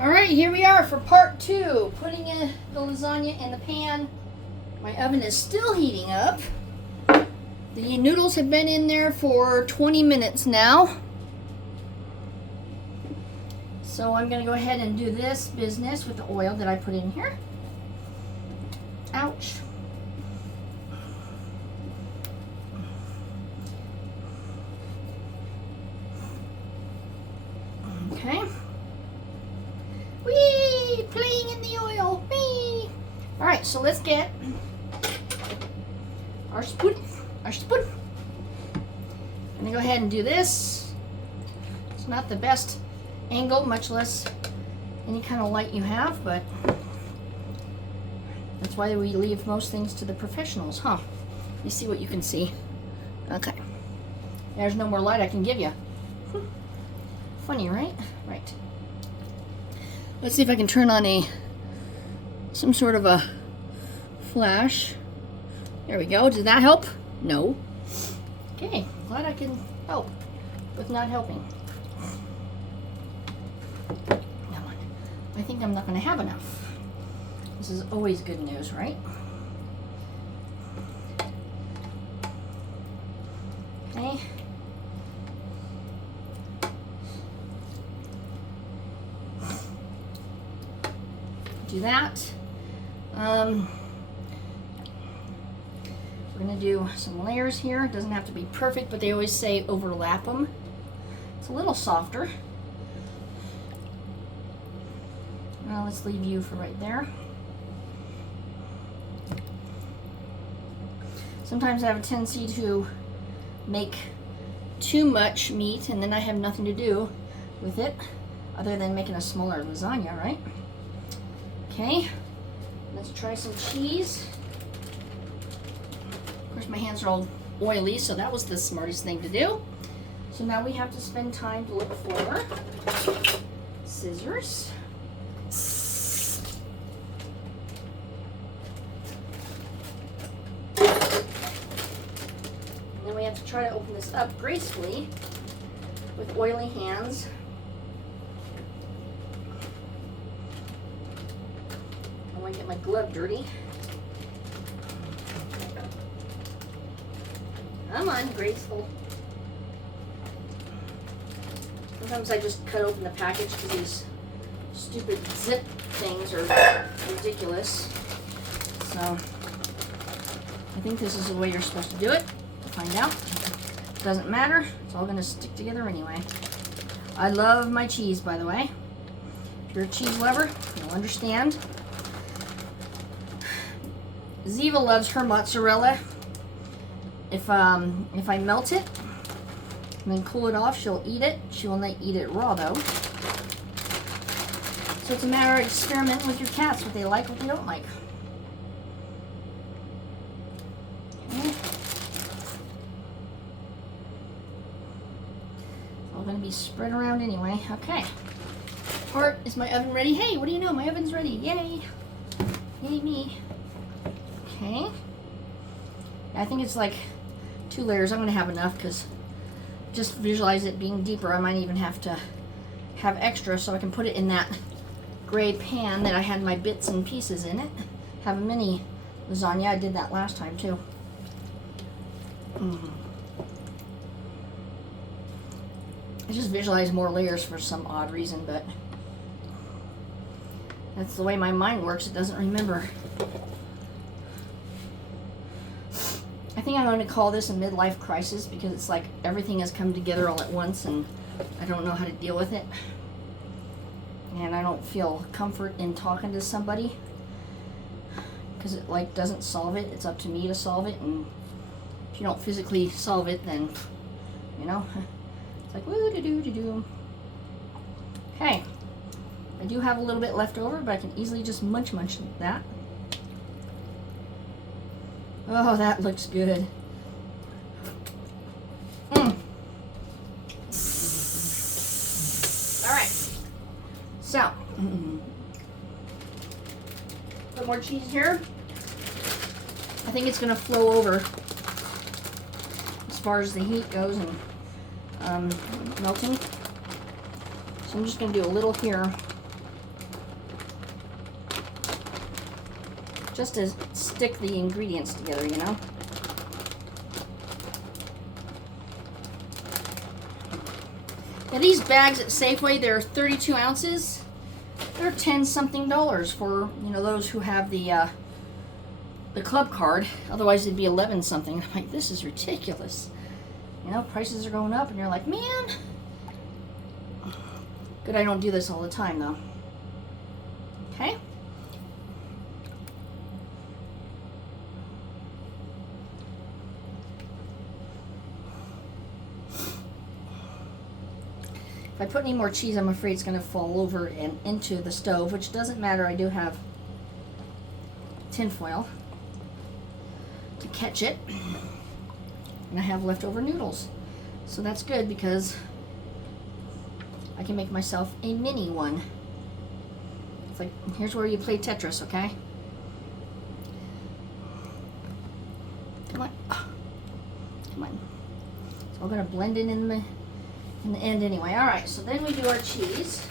Alright, here we are for part 2. Putting in the lasagna in the pan. My oven is still heating up. The noodles have been in there for 20 minutes now. So I'm going to go ahead and do this business with the oil that I put in here. Ouch. Okay. Whee! Playing in the oil. Whee! Alright, so let's get our spoon. I'm going to go ahead and do this. It's not the best angle, much less any kind of light you have, but that's why we leave most things to the professionals, huh? Let me see what you can see. Okay. There's no more light I can give you. Funny, right? Right. Let's see if I can turn on some sort of a flash. There we go. Did that help? No. Okay, glad I can help with not helping. Come on. I think I'm not going to have enough. This is always good news, right? Okay. Do that. We're going to do some layers here. It doesn't have to be perfect, but they always say overlap them. It's a little softer. Well, let's leave you for right there. Sometimes I have a tendency to make too much meat and then I have nothing to do with it other than making a smaller lasagna, right? Okay, let's try some cheese. Of course, my hands are all oily, so that was the smartest thing to do. So now we have to spend time to look for scissors. And then we have to try to open this up gracefully with oily hands. I don't want to get my glove dirty. Come on, graceful. Sometimes I just cut open the package because these stupid zip things are ridiculous. So, I think this is the way you're supposed to do it. We'll find out. Doesn't matter. It's all going to stick together anyway. I love my cheese, by the way. If you're a cheese lover, you'll understand. Ziva loves her mozzarella. If I melt it and then cool it off, she'll eat it. She will not eat it raw though. So it's a matter of experimenting with your cats, what they like, what they don't like. Okay. It's all gonna be spread around anyway. Okay. Or is my oven ready? Hey, what do you know? My oven's ready. Yay. Yay me. Okay. I think it's like 2 layers. I'm going to have enough because just visualize it being deeper. I might even have to have extra so I can put it in that gray pan that I had my bits and pieces in it. Have a mini lasagna. I did that last time too. I just visualize more layers for some odd reason, but that's the way my mind works. It doesn't remember. I think I'm going to call this a midlife crisis because it's like everything has come together all at once and I don't know how to deal with it. And I don't feel comfort in talking to somebody because it like doesn't solve it. It's up to me to solve it, and if you don't physically solve it, then you know, it's like woo doo doo doo doo. Okay, I do have a little bit left over, but I can easily just munch that. Oh, that looks good. All right. So, put more cheese here. I think it's going to flow over as far as the heat goes and melting. So I'm just going to do a little here just to stick the ingredients together, you know. Now these bags at Safeway, they're 32 ounces. They're 10-something dollars for, you know, those who have the club card. Otherwise it'd be 11-something. I'm like, this is ridiculous. You know, prices are going up and you're like, man. Good I don't do this all the time though. Okay. If I put any more cheese, I'm afraid it's going to fall over and into the stove, which doesn't matter. I do have tin foil to catch it, and I have leftover noodles, so that's good because I can make myself a mini one. It's like, here's where you play Tetris, okay? Come on, come on. It's all going to blend in the end anyway. All right, so then we do our cheese.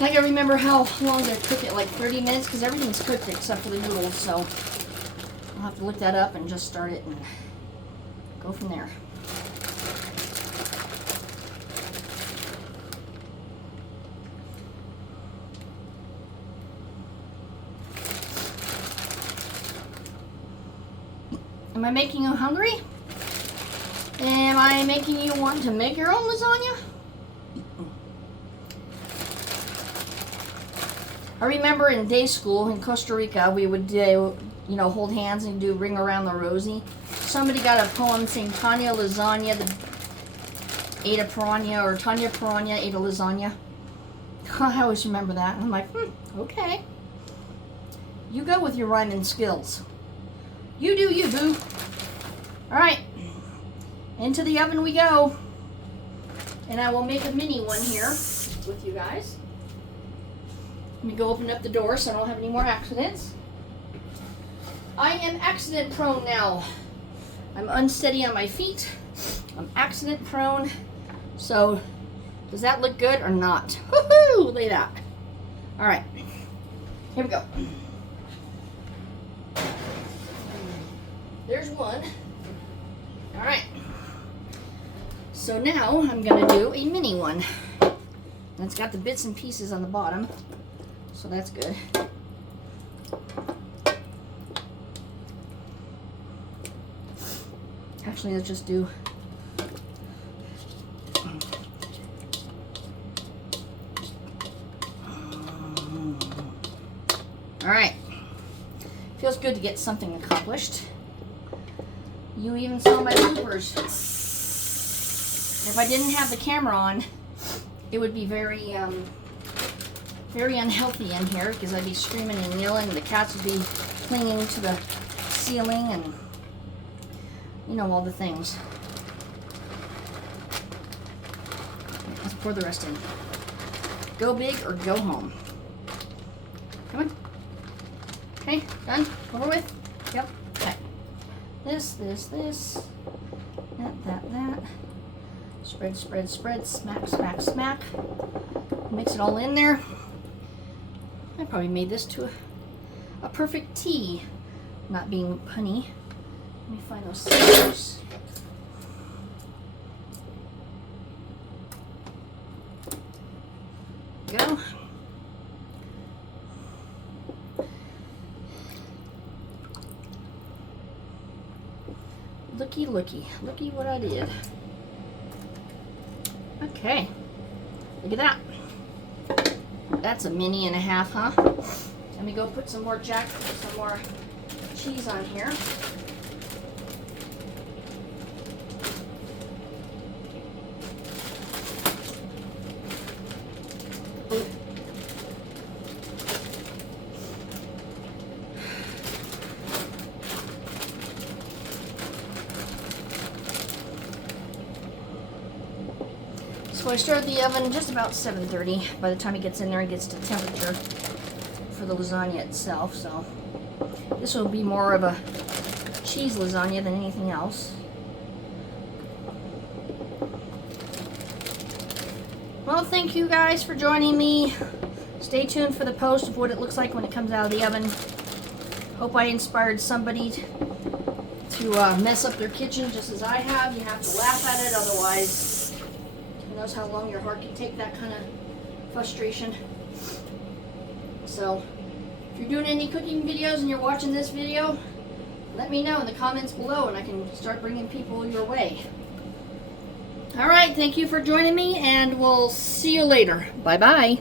I gotta remember how long to cook it, like 30 minutes, because everything's cooked except for the noodles, so I'll have to look that up and just start it and go from there. Am I making you hungry? Am I making you want to make your own lasagna? I remember in day school in Costa Rica, we would do, you know, hold hands and do Ring Around the Rosie. Somebody got a poem saying Tanya Lasagna ate a piranha, or Tanya Piranha ate a lasagna. I always remember that. I'm like, okay. You go with your rhyming skills. You do you, boo. All right, into the oven we go. And I will make a mini one here with you guys. Let me go open up the door so I don't have any more accidents. I am accident prone now. I'm unsteady on my feet. I'm accident prone. So, does that look good or not? Woohoo! Look at that. All right, here we go. There's one. All right. So now I'm gonna do a mini one. And it's got the bits and pieces on the bottom, so that's good. Actually, let's just do. All right. Feels good to get something accomplished. You even saw my bloopers. If I didn't have the camera on, it would be very, very unhealthy in here because I'd be screaming and yelling, and the cats would be clinging to the ceiling, and you know, all the things. Okay, let's pour the rest in. Go big or go home. Come on. Okay, done? Over with? Yep. Okay. This. That. Spread. Smack. Mix it all in there. I probably made this to a perfect tea. Not being punny. Let me find those scissors. Go. Looky what I did. Okay, look at that. That's a mini and a half, huh? Let me go put some more cheese on here. So I started the oven just about 7:30 by the time it gets in there and gets to temperature for the lasagna itself. So this will be more of a cheese lasagna than anything else. Well, thank you guys for joining me. Stay tuned for the post of what it looks like when it comes out of the oven. Hope I inspired somebody to mess up their kitchen just as I have. You have to laugh at it, otherwise who knows how long your heart can take that kind of frustration. So if you're doing any cooking videos and you're watching this video, let me know in the comments below and I can start bringing people your way. All right, thank you for joining me, and we'll see you later. Bye-bye.